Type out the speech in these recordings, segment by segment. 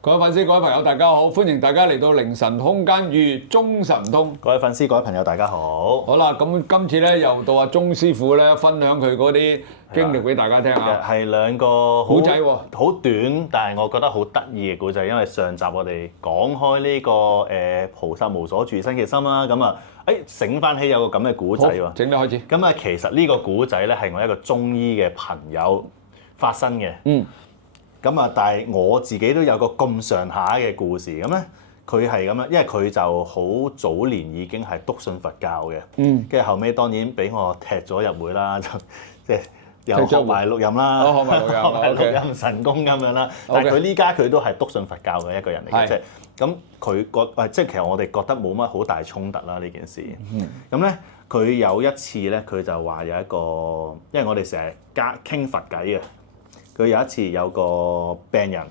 各位粉絲、各位朋友，大家好！歡迎大家嚟到凌晨空間與中神通。各位粉絲、各位朋友，大家好。好啦，咁今次咧又到阿鐘師傅咧分享佢嗰啲經歷俾大家聽啊。係兩個古仔喎，好短，但係我覺得好得意嘅古仔。因為上集我哋講開呢個菩薩無所住生嘅心啦，咁啊，醒翻起有個咁嘅古仔喎。整得開始。咁啊，其實呢個古仔咧係我一個中醫嘅朋友發生嘅。咁啊，但係我自己都有個咁上下嘅故事。咁咧，佢係咁樣，因為佢就好早年已經係篤信佛教嘅。跟住後尾當然俾我踢咗入會啦，就即係又學埋錄音啦，學埋錄音神功咁樣啦。但係佢呢家佢都係篤信佛教嘅一個人嚟嘅，即係咁佢覺即係其實我哋覺得冇乜好大衝突啦呢件事。咁咧，佢有一次咧，佢就話有一個，因為我哋成日傾佛偈嘅。佢有一次有個病人，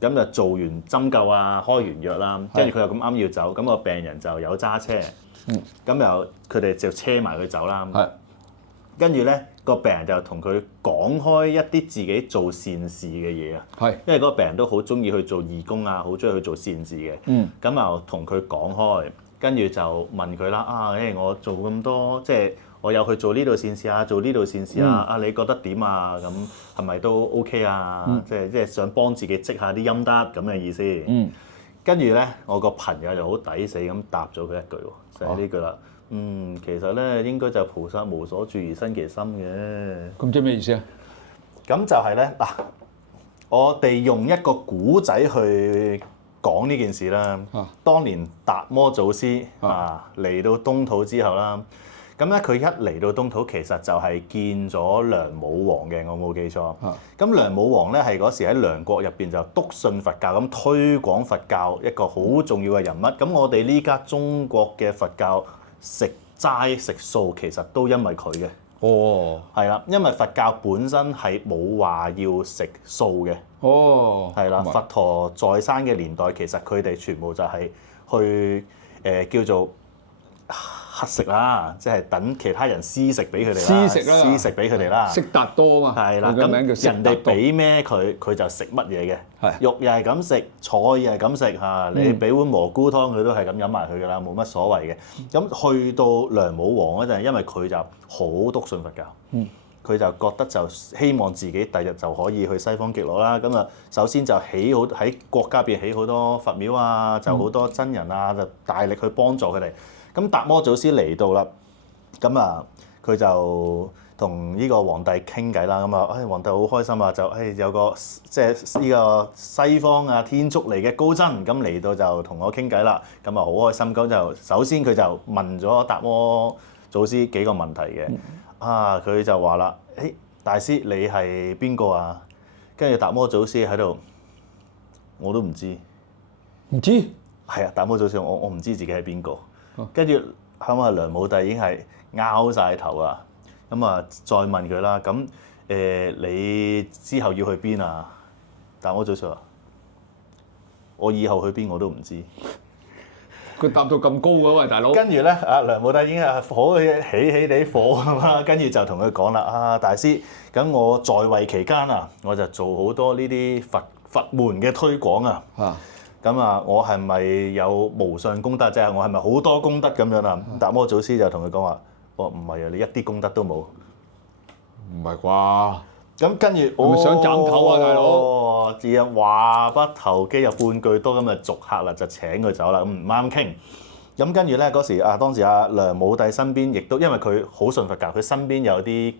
咁就做完針灸啊，開完藥啦，跟住佢又咁啱要走，咁個病人就有揸車，咁又佢哋就車埋佢走啦。跟住咧，個病人就同佢講開一啲自己做善事嘅嘢啊。因為嗰個病人都好中意去做義工啊，好中意去做善事嘅。咁又同佢講開，跟住就問佢啦，我做咁多即係。我有去做呢度善事啊，做呢度善事啊，你覺得點啊？咁係咪都 OK 啊？即係想幫自己積下啲陰德咁嘅意思。跟住咧，我個朋友就好抵死咁答咗佢一句喎，就係呢句啦。其實咧應該就菩薩無所住而生其心嘅。咁即係咩意思啊？咁就係咧嗱，我哋用一個古仔去講呢件事啦。當年達摩祖師嚟到東土之後啦。咁咧，佢一嚟到東土，其實就係見咗梁武王嘅，我冇記錯。咁梁武王咧係嗰時喺梁國入邊就篤信佛教，咁推廣佛教一個好重要嘅人物。咁我哋呢家中國嘅佛教食齋食素，其實都因為佢嘅。係啦，因為佛教本身係冇話要食素嘅。係啦，佛陀在生嘅年代，其實佢哋全部就係去叫做乞食啦，即係等其他人施食俾佢哋啦，施食俾佢哋啦。悉達多啊嘛，係啦，咁人哋俾咩佢就食乜嘢嘅，肉又係咁食，菜又係咁食嚇。你俾碗蘑菇湯佢都係咁飲埋佢㗎啦，冇乜所謂嘅。咁去到梁武王嗰陣，因為佢就好篤信佛教，佢就覺得就希望自己第日就可以去西方極樂啦。咁啊，首先就起好喺國家邊起好多佛廟啊，就好多僧人啊，就大力去幫助佢哋。咁達摩祖師嚟到啦，咁啊佢就同呢個皇帝傾偈啦，咁啊，皇帝好開心啊，就有個即係呢個西方啊天竺嚟嘅高僧，咁嚟到就同我傾偈啦，咁啊好開心，咁就首先佢就問咗達摩祖師幾個問題嘅，佢就話啦，大師你係邊個啊？跟住達摩祖師喺度，我都唔知，係啊，達摩祖師我唔知自己係邊個。跟住咁啊，梁武帝已經係拗晒頭啊！咁啊，再問佢啦。咁你之後要去邊啊？達摩祖師話：我以後去邊我都唔知。佢答到咁高嘅喂，大佬。跟住咧，梁武帝已經係火起地火咁啦。跟住就同佢講啦：大師，咁我在位期間啊，我就做好多呢啲佛門嘅推廣啊。咁啊，我係咪有無上功德？即係我係咪好多功德咁樣啊？達摩祖師就同佢講話：唔係啊，你一啲功德都冇。唔係啩？咁跟住我想斬頭啊，大佬！自然話不投機，又半句多咁就逐客啦，就請佢走啦。咁唔啱傾。咁跟住咧嗰時當時梁武帝身邊亦都因為佢好信佛教，佢身邊有啲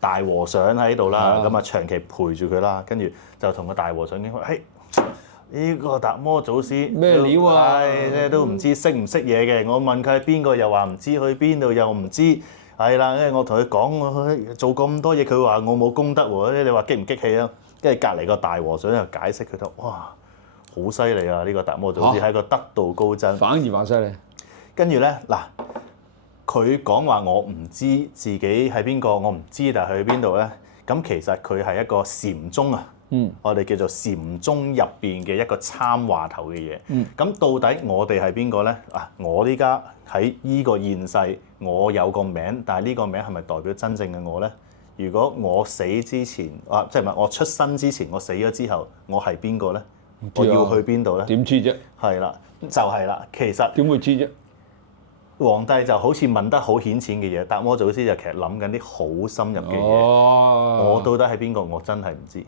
大和尚喺度啦，咁長期陪住佢啦。跟住就同個大和尚傾話：呢個達摩祖師咩料啊？都唔知識唔識嘢嘅。我問佢係邊個，又話唔知；去邊度又唔知。係啦，因為我同佢講做咁多嘢，佢話我冇功德喎。你話激唔激氣啊？跟住隔離個大和尚又解釋佢就哇，好犀利啊！呢個達摩祖師係個得道高僧，反而話犀利。跟住咧嗱，佢講話我唔知自己係邊個，我唔知但係去邊度咧。咁其實佢係一個禪宗啊。我哋叫做禪宗入邊嘅一個參話頭嘅嘢。咁到底我哋係邊個咧？我呢家喺依個現世，我有個名，但係呢個名係咪代表真正嘅我咧？如果我死之前即係唔係我出生之前，我死咗之後，我係邊個咧？我要去邊度咧？點知啫？係啦，就係啦。其實點會知啫？皇帝就好似問得好顯淺嘅嘢，達摩祖師就其實諗緊啲好深入嘅嘢。我到底係邊個？我真係唔知。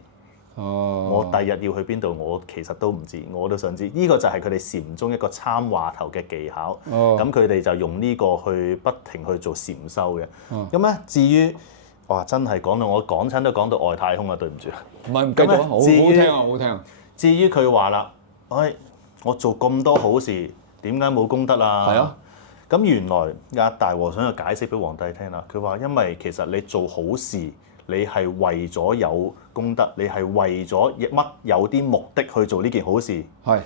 我第日要去邊度？我其實都唔知，我都想知。呢個就係佢哋禪宗一個參話頭嘅技巧。咁佢哋就用呢個去不停去做禪修嘅。咁咧，至於哇，真係講到我講親都講到外太空啦，對唔住。唔係，繼續啊，好聽啊，好聽。至於佢話啦，我做咁多好事，點解冇功德啊？係啊。咁原來阿大和尚就解釋俾皇帝聽啦。佢話因為其實你做好事，你係為咗有功德，你係為咗有啲目的去做呢件好事。係。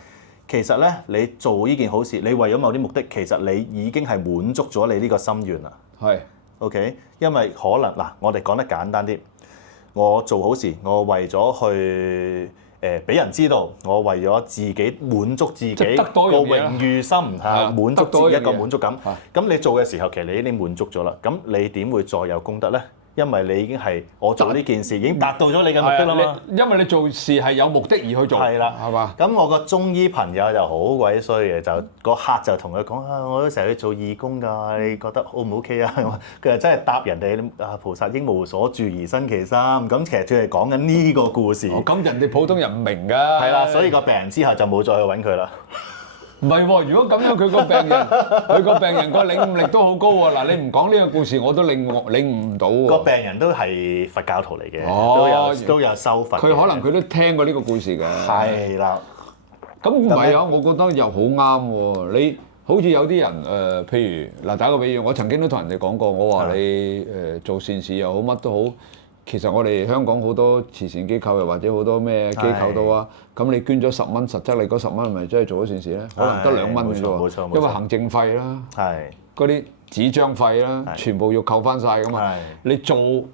其實咧，你做呢件好事，你為咗某啲目的，其實你已經係滿足咗你呢個心願啦。係。OK， 因為可能嗱，我哋講得簡單啲，我做好事，我為咗去俾人知道，我為咗自己滿足自己個榮譽心嚇，滿足自己一個滿足感。咁你做嘅時候，其實你已經滿足咗啦。咁你點會再有功德咧？因為你已經係我做呢件事已經達到咗你嘅目的啦嘛。因為你做事係有目的而去做。係啦，係嘛？咁我個中醫朋友就好鬼衰嘅，就個客就同佢講我都成日去做義工㗎，你覺得 O 唔 OK 啊？佢就真係答人哋菩薩應無所住而生其心。咁其實佢係講緊呢個故事。咁人哋普通人唔明㗎。係啦，所以個病人之後就冇再去揾佢啦。唔係喎，如果咁樣佢個病人個領悟力都好高喎。嗱，你唔講呢個故事，我都領悟唔到喎。個病人都係佛教徒嚟嘅，都有修佛。佢可能佢都聽過呢個故事嘅。係啦。咁唔係啊，我覺得又好啱喎。你好似有啲人譬如嗱，打個比喻，我曾經都同人哋講過，我話你做善事又好，乜都好。其實我哋香港好多慈善機構又或者好多咩機構都啊，咁你捐咗10蚊，實質你嗰10蚊係咪真係做咗善事咧？可能得2蚊嘅啫喎，因為行政費啦，嗰啲紙張費啦，全部要扣翻晒㗎嘛。你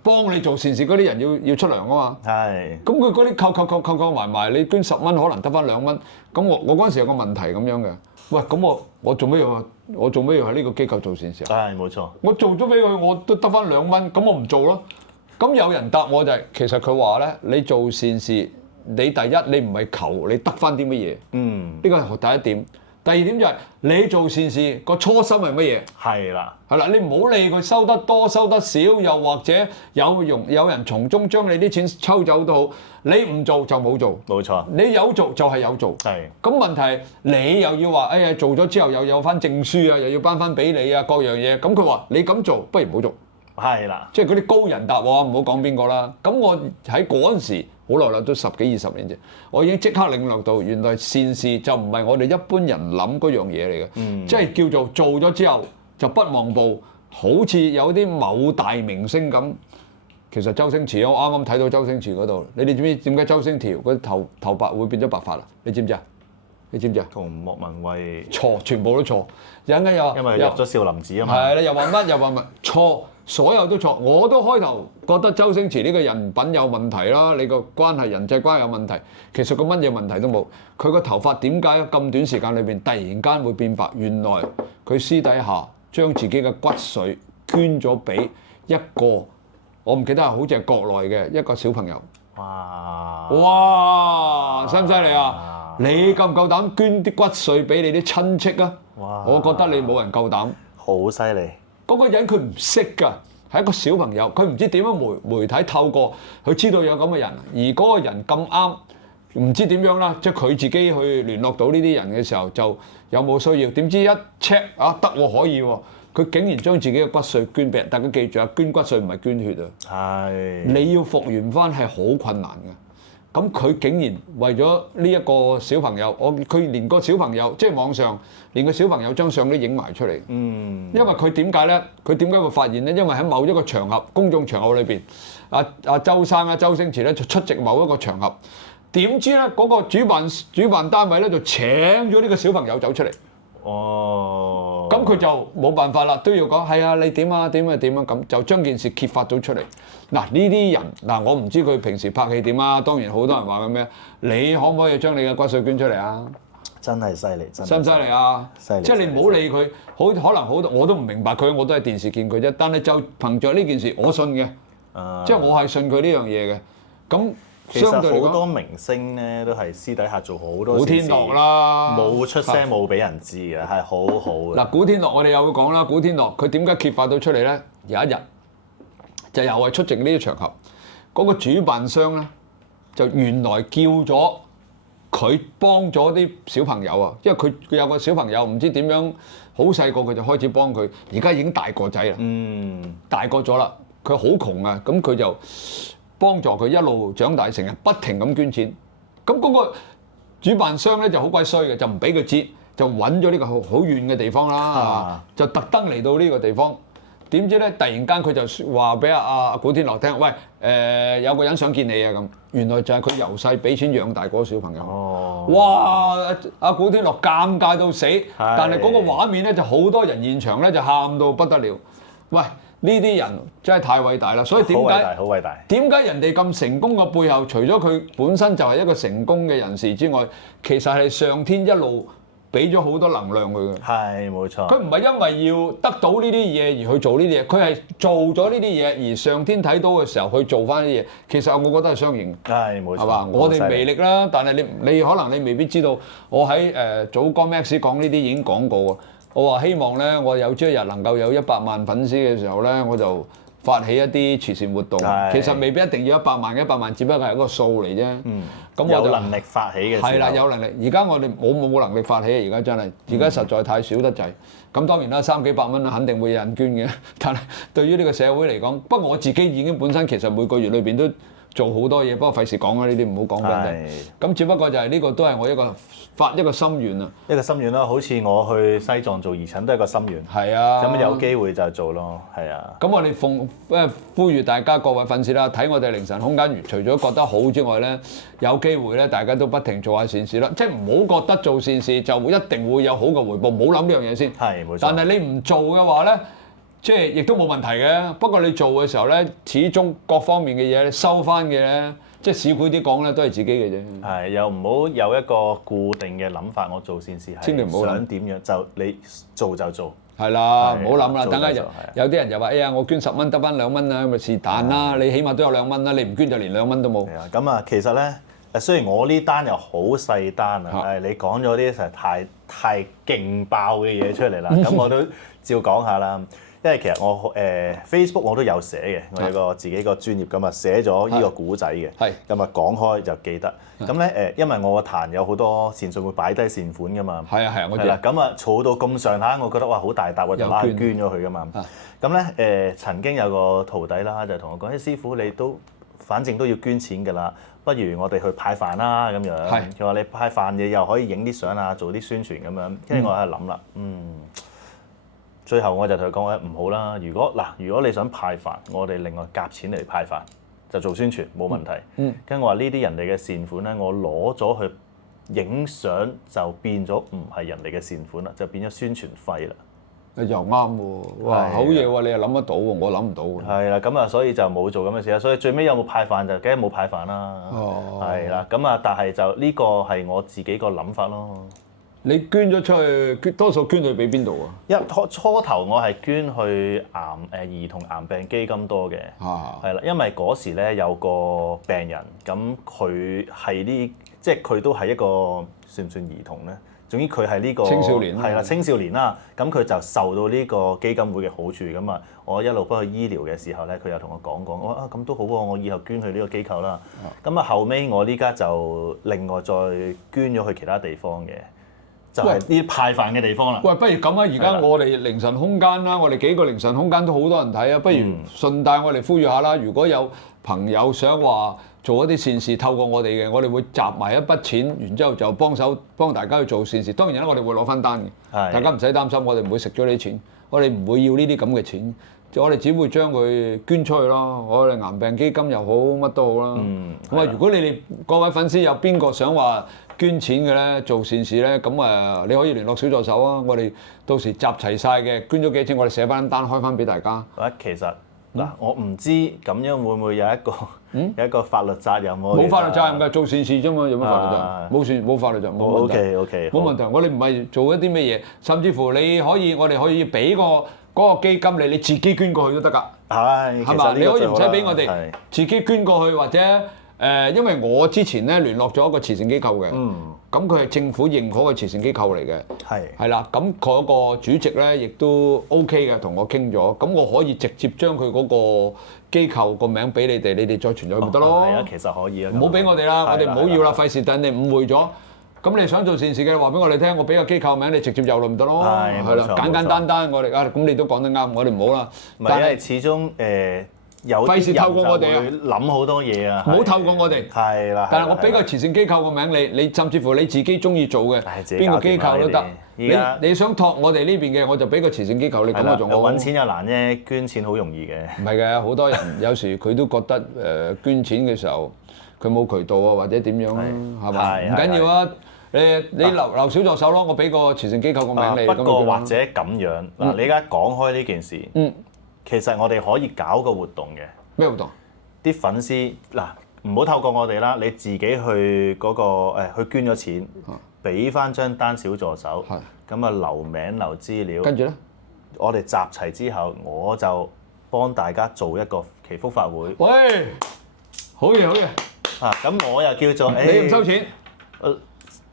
幫你做善事嗰啲人要出糧啊嘛。咁佢嗰啲扣埋，你捐10蚊可能得翻2蚊。咁我嗰陣時有個問題咁樣嘅，喂，咁我做咩要喺呢個機構做善事啊？冇錯。我做咗俾佢，我都得翻2蚊，咁我唔做咯。咁有人答我就係，其實佢話咧，你做善事，你第一你唔係求你得翻啲乜嘢，呢個係第一點。第二點就係你做善事個初心係乜嘢？係啦，你唔好理佢收得多收得少，又或者有人從中將你啲錢抽走都好，你唔做就冇做。冇錯，你有做就係有做。係。咁問題係你又要話，哎呀做咗之後又有翻證書啊，又要頒翻俾你啊，各樣嘢。咁佢話你咁做，不如唔好做。係啦，即係嗰啲高人答我，唔好講邊個啦。咁我喺嗰陣時好耐啦，都10幾20年啫，我已經即刻領略到，原來善事就唔係我哋一般人諗嗰樣嘢嚟嘅，即係叫做做咗之後就不忘報，好似有啲某大明星咁。其實周星馳，我啱啱睇到周星馳嗰度，你哋知唔知點解周星馳嗰啲頭髮會變咗白髮啊？你知唔知啊？你知唔知啊？同莫文蔚錯，全部都錯。有陣間又話因為入咗少林寺啊嘛。係啦，又話乜又話乜錯。所有都錯，我都開頭覺得周星馳呢個人品有問題啦，你個人際關係有問題，其實個乜嘢問題都冇。佢個頭髮點解咁短時間裏邊突然間會變白？原來佢私底下將自己嘅骨髓捐咗俾一個，我唔記得係好似係國內嘅一個小朋友。哇！犀唔犀利啊？你夠唔夠膽捐啲骨髓俾你啲親戚啊？我覺得你冇人夠膽。好犀利！嗰個人佢唔識㗎，係一個小朋友，佢唔知點樣媒體透過佢知道有咁嘅人，而嗰個人咁啱，唔知點樣啦，即係佢自己去聯絡到呢啲人嘅時候，就有冇需要？點知一 check 啊，得喎，可以喎，佢竟然將自己嘅骨髓捐俾人。大家記住啊，捐骨髓唔係捐血啊，係你要復原翻係好困難嘅。咁佢竟然為咗呢一個小朋友，佢連個小朋友即係網上連個小朋友張相都影埋出嚟。因為佢點解咧？佢點解會發現咧？因為喺某一個場合，公眾場合裏邊，周生啊、周星馳咧就出席某一個場合，點知咧嗰個主辦單位咧就請咗呢個小朋友走出嚟。咁佢就冇辦法啦，都要講係啊，你點啊咁，就將件事揭發咗出嚟。嗱，呢啲人嗱，我唔知佢平時拍戲點啊。當然好多人話佢咩，你可唔可以將你嘅骨髓捐出嚟啊？真係犀利，真係犀唔犀利啊？犀利！即係你唔好理佢，可能好多我都唔明白佢，我都係電視見佢啫。但係就憑着呢件事，我信嘅。即係我係信佢呢樣嘢嘅。咁其實相對嚟講，好多明星咧都係私底下做好多古天樂啦，冇出聲冇俾人知嘅，係好好嘅。嗱，古天樂我哋又會講啦，古天樂佢點解揭發到出嚟咧？有一日就又係出席呢啲場合，嗰個主辦商咧就原來叫咗佢幫咗啲小朋友啊，因為佢有個小朋友唔知點樣好細個佢就開始幫佢，而家已經大個仔啦，大個咗啦，佢好窮啊，咁佢就幫助佢一路長大成人，不停咁捐錢。咁嗰個主辦商咧就好鬼衰嘅，就唔俾佢知，就揾咗呢個好遠嘅地方啦，就特登嚟到呢個地方。點知咧，突然間佢就話俾阿古天樂聽，喂，有個人想見你啊咁。原來就係佢由細俾錢養大嗰個小朋友。哇！阿古天樂尷尬到死，但係嗰個畫面咧就好多人現場咧就喊到不得了。喂！呢啲人真係太偉大啦，所以點解好偉大？點解人哋咁成功嘅背後，除咗佢本身就係一個成功嘅人士之外，其實係上天一路俾咗好多能量佢嘅。係冇錯。佢唔係因為要得到呢啲嘢而去做呢啲嘢，佢係做咗呢啲嘢而上天睇到嘅時候去做翻啲嘢。其實我覺得係相應。係冇錯。係嘛？我哋魅力啦，但係你可能你未必知道，我喺早歌 Max 講呢啲已經講過。我話希望咧，我有朝一日能夠有100萬粉絲嘅時候咧，我就發起一啲慈善活動。其實未必一定要100萬，100萬只不過係一個數嚟啫。咁我就有能力發起嘅時候。係啦，有能力。而家我哋冇能力發起，而家真係，而家實在太少得滯。咁當然啦，300幾蚊肯定會有人捐嘅。但係對於呢個社會嚟講，不過我自己已經本身其實每個月裏邊都做好多嘢，不過費事講啦，呢啲唔好講俾人哋。咁只不過就係呢個都係我發一個心願啊！一個心願啦，好似我去西藏做義診都係一個心願。係啊，咁有機會就做咯，係啊。咁我哋呼籲大家各位粉絲啦，睇我哋凌晨空間，除咗覺得好之外咧，有機會咧，大家都不停做下善事啦。即係唔好覺得做善事就一定會有好嘅回報，唔好諗呢樣嘢先。係冇錯。但係你唔做嘅話咧，即係亦都冇問題嘅。不過你做嘅時候咧，始終各方面嘅嘢你收翻嘅咧。即係市儈啲講咧，都係自己嘅啫。係，又唔好有一個固定嘅諗法。我做善事係想點樣就你做就做。係啦，唔好諗啦。等間有啲人就話：哎呀，我捐10蚊得翻2蚊啊，咪是但啦。你起碼都有2蚊啦，你唔捐就連2蚊都冇。咁啊，其實咧，雖然我呢單又好細單啊，你講咗啲實在太勁爆嘅嘢出嚟啦，咁我都照講下啦。因為其實我Facebook 我都有寫嘅，我有個自己個專頁咁啊，寫咗呢個古仔嘅，咁啊講開就記得。咁咧因為我個壇有好多善信會擺低善款噶嘛，我知啦。咁啊儲到咁上下，我覺得哇好大沓，我就拉去捐咗佢噶嘛。咁咧曾經有個徒弟啦，就同我講：師傅你都反正都要捐錢㗎啦，不如我哋去派飯啦咁樣。佢話你派飯你又可以影啲相啊，做啲宣傳咁樣。跟住我喺度諗啦，最後我就同佢講：唔好啦，如果你想派飯，我哋另外夾錢嚟派飯，就做宣傳冇問題。跟住我話呢啲人哋嘅善款咧，我攞咗去影相就變咗唔係人哋嘅善款啦，就變咗宣傳費啦。又啱喎，哇好嘢喎！你又諗得到喎，我諗唔到喎。係啦，咁啊，所以就冇做咁嘅事啦。所以最尾有冇派飯就梗係冇派飯啦。係啦，咁啊，但係就呢個係我自己個諗法咯。你捐咗出去，多數捐去俾邊度啊？初頭我係捐去兒童癌病基金多嘅，係啦，因為嗰時咧有個病人，咁佢係即係佢都係一個算唔算兒童咧？總之佢係呢個青少年，係啦青少年啦，咁佢就受到呢個基金會嘅好處，咁啊我一路幫佢醫療嘅時候咧，佢又同我講，我話咁都好喎，我以後捐去呢個機構啦。咁啊後尾我呢家就另外再捐咗去其他地方嘅。就係呢啲派飯嘅地方啦。喂，不如咁啊！而家我哋凌晨空間啦，我哋幾個凌晨空間都好多人睇啊。不如順帶我哋呼籲下啦。如果有朋友想話做一啲善事，透過我哋嘅，我哋會集埋一筆錢，然之後就幫大家去做善事。當然啦，我哋會攞翻單嘅，大家唔使擔心，我哋唔會食咗你啲錢，我哋唔會要呢啲咁嘅錢，我哋只會將佢捐出去咯。我哋癌病基金又好，乜都好啦。咁啊，如果你哋各位粉絲有邊個想話捐錢嘅咧，做善事咧，咁你可以聯絡小助手啊！我哋到時集齊晒嘅，捐咗幾錢，我哋寫翻單開翻俾大家。其實我唔知咁樣會唔會有一個法律責任喎？冇法律責任㗎，做善事啫嘛，有乜法律責任？冇法律責任，冇問題。OK，冇問題。我哋唔係做一啲咩嘢，甚至乎我哋可以俾個嗰個基金你自己捐過去都得㗎，係係嘛？你可以唔使俾我係哋，自己捐過去或者因為我之前咧聯絡咗一個慈善機構嘅，咁佢係政府認可嘅慈善機構嚟嘅，係啦，咁嗰個主席咧亦都 OK 嘅，同我傾咗，咁我可以直接將佢嗰個機構個名俾你哋，你哋再傳咗去咪得咯？係啊，其實可以啊。唔好俾我哋啦，我哋唔好要啦，費事等你誤會咗。咁你想做善事嘅，話俾我哋聽，我俾個機構名，你直接有咪得咯？係啦，簡簡單單，我哋咁你都講得啱，我哋唔好啦。唔係因為始終有費事透過我哋啊，諗好多嘢啊，唔好透過我哋。係啦。但係我俾個慈善機構個名你甚至乎你自己中意做嘅，邊個機構都得。你想託我哋呢邊嘅，我就俾個慈善機構你咁就仲好。揾錢又難啫，捐錢好容易嘅。唔係嘅，好多人有時佢都覺得捐錢嘅時候佢冇渠道啊，或者點樣啊，係嘛？唔緊要啊。你留小助手咯，我俾個慈善機構個名你。不過或者咁樣嗱，你而家講開呢件事，其實我哋可以搞個活動嘅。咩活動？啲粉絲嗱，唔好透過我哋啦，你自己去嗰個去捐咗錢，俾翻張單小助手，咁啊留名留資料。跟住咧，我哋集齊之後，我就幫大家做一個祈福法會。喂，好嘢好嘢！啊，咁我又叫做你唔收錢？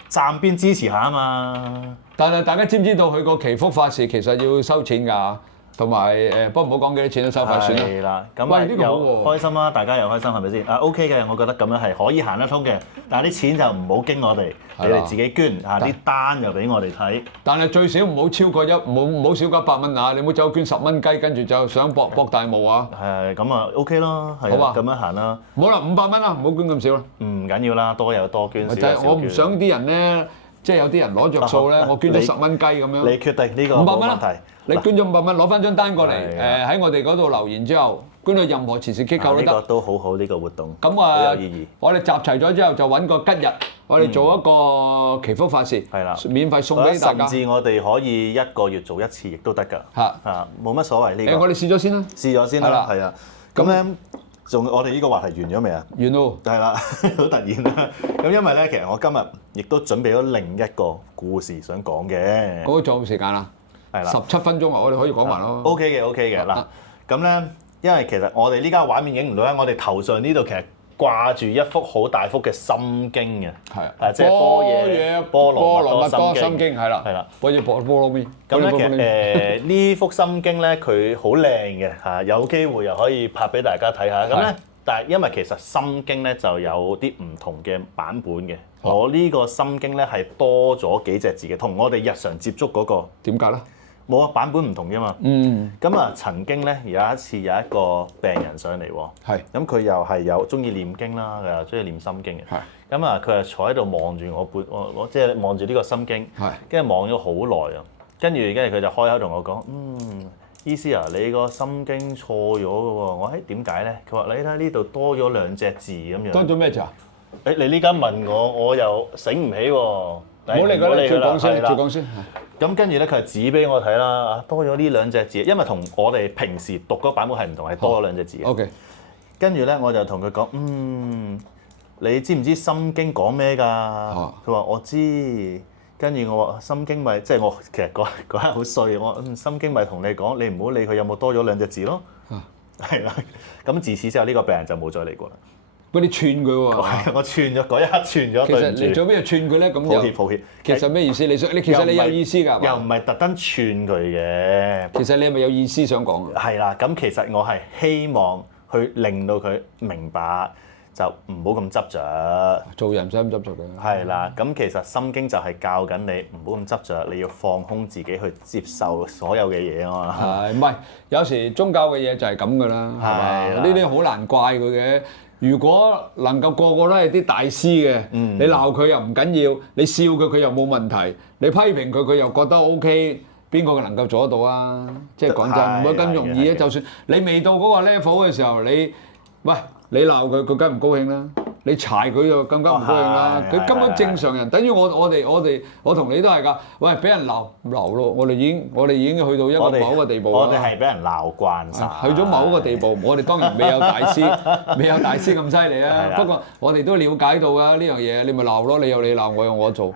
站邊支持下啊嘛！但係大家知唔知道佢個祈福法事其實要收錢㗎？同埋不過唔好講幾多錢都收費算啦。係啦，咁啊又開心啦，大家又開心係咪先？啊 OK 嘅，我覺得咁樣係可以行得通嘅。但係啲錢就唔好經我哋，你哋自己捐嚇，啲單又俾我哋睇。但係最少唔好超過唔好少過100蚊啊！你唔好走捐10蚊雞，跟住就想博大霧啊！係咁啊 OK 咯，係啊，咁樣行啦。唔好啦，500蚊啦，唔好捐咁少啦。唔緊要啦，多有多捐，少有少捐。我唔想啲人咧，即係有啲人攞着數咧，我捐咗10蚊雞咁樣。你決定呢個冇問題。你捐咗500蚊，攞翻張單過嚟，喺我哋嗰度留言之後，捐到任何慈善機構都得。呢個都好好，呢個活動咁啊，好有意義。我哋集齊咗之後，就揾個吉日，我哋做一個祈福法事，係啦，免費送俾大家。甚至我哋可以1個月做1次，亦都得㗎。嚇冇乜所謂呢個。我哋試咗先啦。試咗先啦，係啊。咁咧，我哋呢個話題完咗未啊？完咯。係啦，好突然啦。咁因為咧，其實我今日亦都準備咗另一個故事想講嘅。嗰個仲有冇時間啊？係啦，17分鐘啊，我哋可以講埋咯。OK 嘅，OK 嘅。嗱，咁咧，因為其實我哋呢家畫面影唔到咧，我哋頭上呢度其實掛住一幅好大幅嘅心經嘅。係。即係波羅蜜多心經係啦。係啦。波羅蜜。咁咧其實呢幅心經咧，佢好靚嘅嚇，有機會又可以拍俾大家睇下。咁咧，但係因為其實心經咧就有啲唔同嘅版本嘅。我呢個心經咧係多咗幾隻字嘅，同我哋日常接觸嗰個點解咧？冇啊，版本唔同啫嘛。咁啊，曾經咧有一次有一個病人上嚟喎。咁佢又係有中意念經啦，佢又中意念心經嘅。咁啊，佢係坐喺度望住我即係望住呢個心經。跟住望咗好耐啊。跟住佢就開口同我講：醫師啊，你個心經錯咗嘅喎。我點解咧？佢話你睇呢度多咗2隻字咁樣。多咗咩字啊？你呢家問我，我又醒唔起喎。唔好理佢啦，再講先，再講先。咁跟住咧，佢係指俾我睇啦，多咗呢2隻字，因為同我哋平時讀嗰版本係唔同，係多咗2隻字嘅。OK。跟住咧，我就同佢講：你知唔知心經講咩㗎？佢話我知。跟住我話心經咪即係我其實嗰刻好衰，我心經咪同你講，你唔好理佢有冇多咗2隻字咯。係啦。咁自此之後，呢個病人就冇再嚟過啦。喂，你串佢喎！我串咗嗰一刻串咗。其實你做咩串佢咧？咁抱歉。其實咩意思？其實你有意思㗎？又唔係特登串佢嘅。其實你係咪有意思想講？係啦，咁其實我係希望去令到佢明白，就唔好咁執着。做人唔使咁執着嘅。係啦，咁其實心經就係教緊你唔好咁執着，你要放空自己去接受所有嘅嘢啊嘛。係，唔係有時宗教嘅嘢就係咁㗎啦，係嘛？呢啲好難怪佢嘅。如果能夠個個都係啲大師嘅，你鬧佢又唔緊要，你笑佢佢又冇問題，你批評佢佢又覺得 OK，邊個能夠做得到啊？即係講真，唔會咁容易啊！就算你未到嗰個 level 嘅時候，你鬧佢，佢梗係唔高興啦。你柴佢就更加唔高興啦。佢根本正常人，等於我同你都係㗎。喂，俾人鬧咯，我哋已經去到一個某一個地步啦。我哋係俾人鬧慣晒，去咗某一個地步，我哋當然未有大師咁犀利啊。不過我哋都了解到啊呢樣嘢，你咪鬧咯，你有你鬧，我有我做。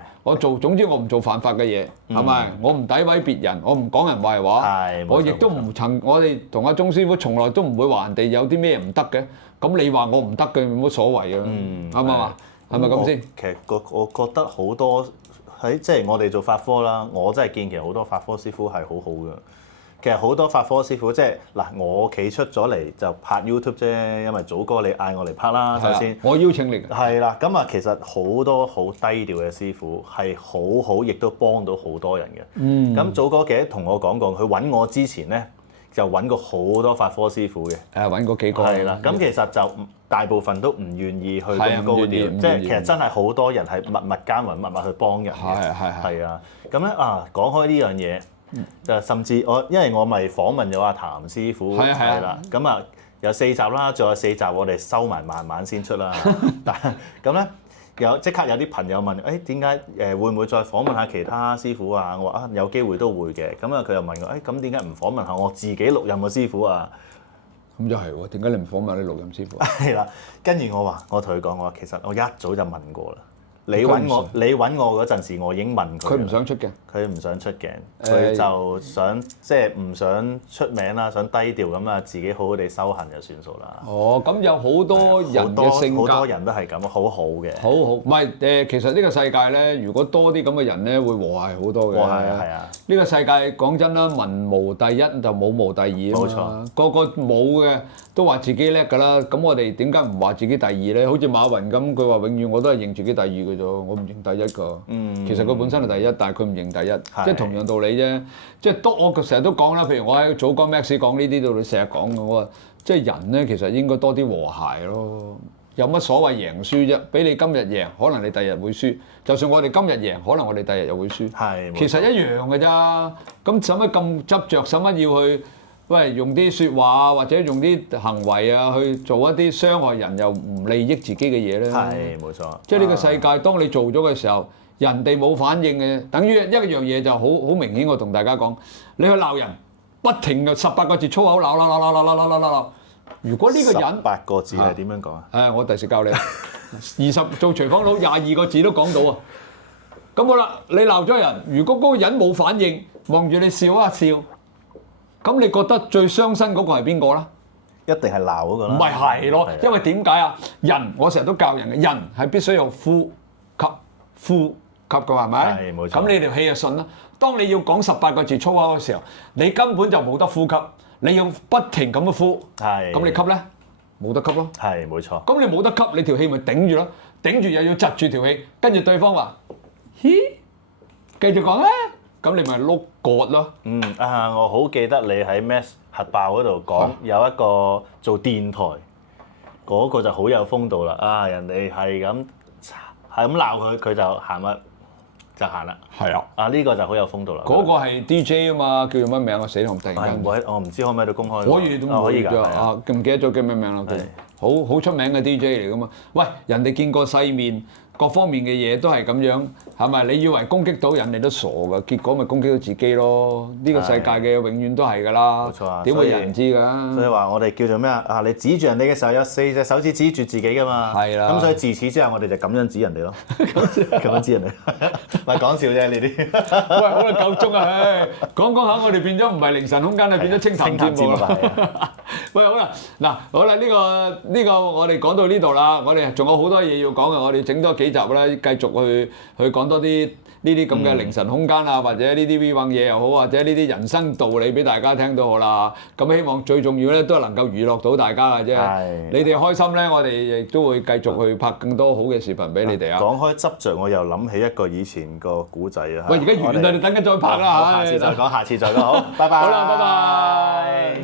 總之我唔做犯法嘅嘢，係咪？我唔詆毀別人，我唔講人壞話，我亦都唔曾，我哋同阿鐘師傅從來都唔會話人哋有啲咩唔得嘅。咁你話我唔得嘅冇乜所謂啊，啱唔啱啊？係咪咁先？其實我覺得好多即係我哋做法科啦，我真係見其實好多法科師傅係好好嘅。其實好多法科師傅即係嗱，我企出咗嚟就拍 YouTube 啫，因為祖哥你嗌我嚟拍啦，首先我邀請你。係啦，咁啊其實好多好低調嘅師傅係好好，亦都幫到好多人嘅。咁祖哥記得同我講過，佢揾我之前咧就揾過好多法科師傅嘅。揾過幾個。係啦，咁其實就大部分都唔願意去咁高調，即係其實真係好多人係默默耕耘，默默去幫人嘅。係啊，咁咧講開呢樣嘢。就甚至因為我咪訪問咗阿譚師傅，係啦，咁有4集啦，仲有4集我哋收埋慢慢先出啦。但係咁咧即刻有啲朋友問，點解會唔會再訪問下其他師傅啊？我話有機會都會嘅。咁佢又問我，咁點解唔訪問下我自己錄音嘅師傅啊？咁就係喎，點解你唔訪問啲錄音師傅？係啦，跟住我同佢講，我話其實我一早就問過啦。你揾我嗰陣時，我已經問佢。佢唔想出鏡。佢唔想出鏡，佢就想即係唔想出名啦，想低調咁啊，自己好好地修行就算數啦。咁有好多人嘅性格，好多人都係咁，好好嘅。好，唔係其實呢個世界咧，如果多啲咁嘅人咧，會和諧好多嘅。係啊。呢個世界講真啦，文無第一就武無第二啊嘛。冇錯。個個冇嘅都話自己叻㗎啦，咁我哋點解唔話自己第二咧？好似馬雲咁，佢話永遠我都係認自己第二嘅啫，我唔認第一㗎。其實佢本身係第一，但係佢唔認第一，即係同樣道理啫。即係我成日都講啦，譬如我喺早講 Max 講呢啲度，你成日講嘅，我話即係人咧，其實應該多啲和諧咯。有乜所謂贏輸啫？俾你今日贏，可能你第日會輸。就算我哋今日贏，可能我哋第日又會輸。其實一樣嘅咋。咁使乜咁執着？使乜要去用啲説話啊，或者用啲行為啊，去做一啲傷害人又唔利益自己嘅嘢咧？係冇錯。即係呢個世界，當你做咗嘅時候，人哋冇反應嘅，等於一樣嘢就好明顯。我同大家講，你去鬧人，不停嘅18個字粗口鬧。如果呢個人18個字係點樣講啊？我第時教你。20做廚房佬22個字都講到啊！咁好啦，你鬧咗人，如果嗰個人冇反應，望住你笑一笑，咁你覺得最傷身嗰個係邊個啦？一定係鬧嗰個啦。唔係咯，因為點解啊？人我成日都教人嘅，人係必須有呼吸嘅，係咪？係冇錯。咁你條氣就順啦。當你要講18個字粗口嘅時候，你根本就冇得呼吸，你要不停咁樣呼。係。咁你吸咧，冇得吸咯。係冇錯。咁你冇得吸，你條氣咪頂住咯，頂住又要窒住條氣，跟住對方話，嘻，繼續講啦。咁你咪碌葛咯。我好記得你喺 Max 核爆嗰度講有一個做電台嗰個就好有風度啦。人哋係咁鬧佢，佢就行啦。係啊。呢個就好有風度啦。嗰個係 DJ 啊嘛，叫做乜名啊？死同突然間。我唔知可唔可以公開。可以都可以㗎。唔記得咗叫咩名啦？好出名嘅 DJ 嚟㗎嘛。喂，人哋見過世面。各方面嘅嘢都係咁樣，係咪？你以為攻擊到人哋都傻㗎，結果咪攻擊到自己咯？呢個世界嘅永遠都係㗎啦。冇錯啊。點會有人知㗎？所以話我哋叫做咩啊？你指住人哋嘅時候有4隻手指指住自己㗎嘛。係啦。咁所以自此之後，我哋就咁樣指人哋咯。咁樣指人哋。唔係講笑啫，呢啲。喂，好啦，夠鐘啊！講下，我哋變咗唔係凌晨空間啦，變咗清談節目啦。喂，好啦，好啦，呢個我哋講到呢度啦，我哋仲有好多嘢要講嘅，我哋整多幾集啦，繼續去講多啲呢啲咁嘅凌晨空間啊，或者呢啲 V 運嘢又好，或者呢啲人生道理俾大家聽都好啦。咁希望最重要咧都係能夠娛樂到大家嘅啫。係。你哋開心咧，我哋亦都會繼續去拍更多好嘅視頻俾你哋啊。講開執着，我又諗起一個以前個古仔啊。喂，而家完啦，你等緊再拍啦嚇。下次再講，好，拜拜。好啦，拜拜。